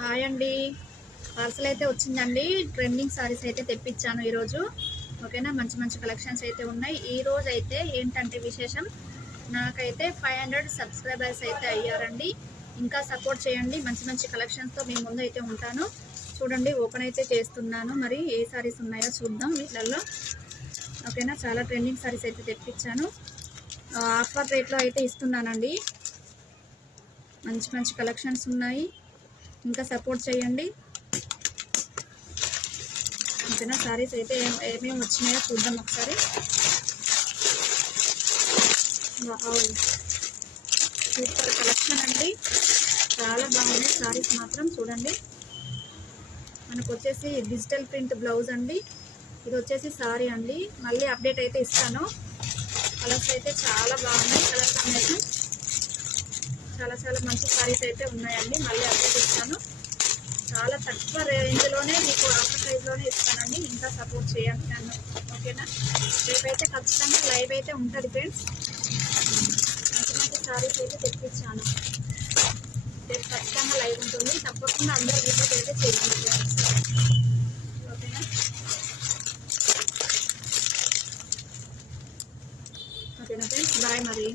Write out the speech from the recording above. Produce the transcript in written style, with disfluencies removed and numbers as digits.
Hi అండి. Parcel అయితే వచ్చిందండి. ట్రెండింగ్ సారీస్ అయితే తెప్పించాను ఈరోజు. ఓకేనా, మంచి మంచి కలెక్షన్స్ అయితే ఉన్నాయి. ఈ రోజు అయితే ఏంటంటే విశేషం, నాకైతే 500 సబ్స్క్రైబర్స్ అయితే అయ్యారండి. ఇంకా సపోర్ట్ చేయండి. మంచి మంచి కలెక్షన్స్తో మీ ముందు అయితే ఉంటాను. చూడండి, ఓపెన్ అయితే చేస్తున్నాను. మరి ఏ సారీస్ ఉన్నాయో చూద్దాం వీటిలలో. ఓకేనా, చాలా ట్రెండింగ్ సారీస్ అయితే తెప్పించాను. ఆఫర్ రేట్లో అయితే ఇస్తున్నానండి. మంచి మంచి కలెక్షన్స్ ఉన్నాయి. ఇంకా సపోర్ట్ చేయండి. ఓకేనా, సారీస్ అయితే ఏమేమి వచ్చినాయో చూద్దాం ఒకసారి. సూపర్ కలెక్షన్ అండి, చాలా బాగున్నాయి సారీస్ మాత్రం. చూడండి, మనకు వచ్చేసి డిజిటల్ ప్రింట్ బ్లౌజ్ అండి. ఇది వచ్చేసి సారీ అండి. మళ్ళీ అప్డేట్ అయితే ఇస్తాను. కలర్స్ అయితే చాలా బాగున్నాయి. కలర్ కాంబినేషన్ చాలా చాలా మంచి సారీస్ అయితే ఉన్నాయండి. మళ్ళీ అప్డేట్ ఇస్తాను. చాలా తక్కువ రేంజ్లోనే మీకు ఆఫర్ ప్రైస్లోనే ఇస్తానండి. ఇంకా సపోర్ట్ చేయండి నన్ను. ఓకేనా, రేపైతే ఖచ్చితంగా లైవ్ అయితే ఉంటుంది ఫ్రెండ్స్. మంచి మంచి సారీస్ అయితే తెప్పించాను. రేపు ఖచ్చితంగా లైవ్ ఉంటుంది. తప్పకుండా అందరూ విజిట్ అయితే చేయండి ఫ్రెండ్స్. ఓకేనా, ఓకేనా ఫ్రెండ్స్, బాయ్ మరి.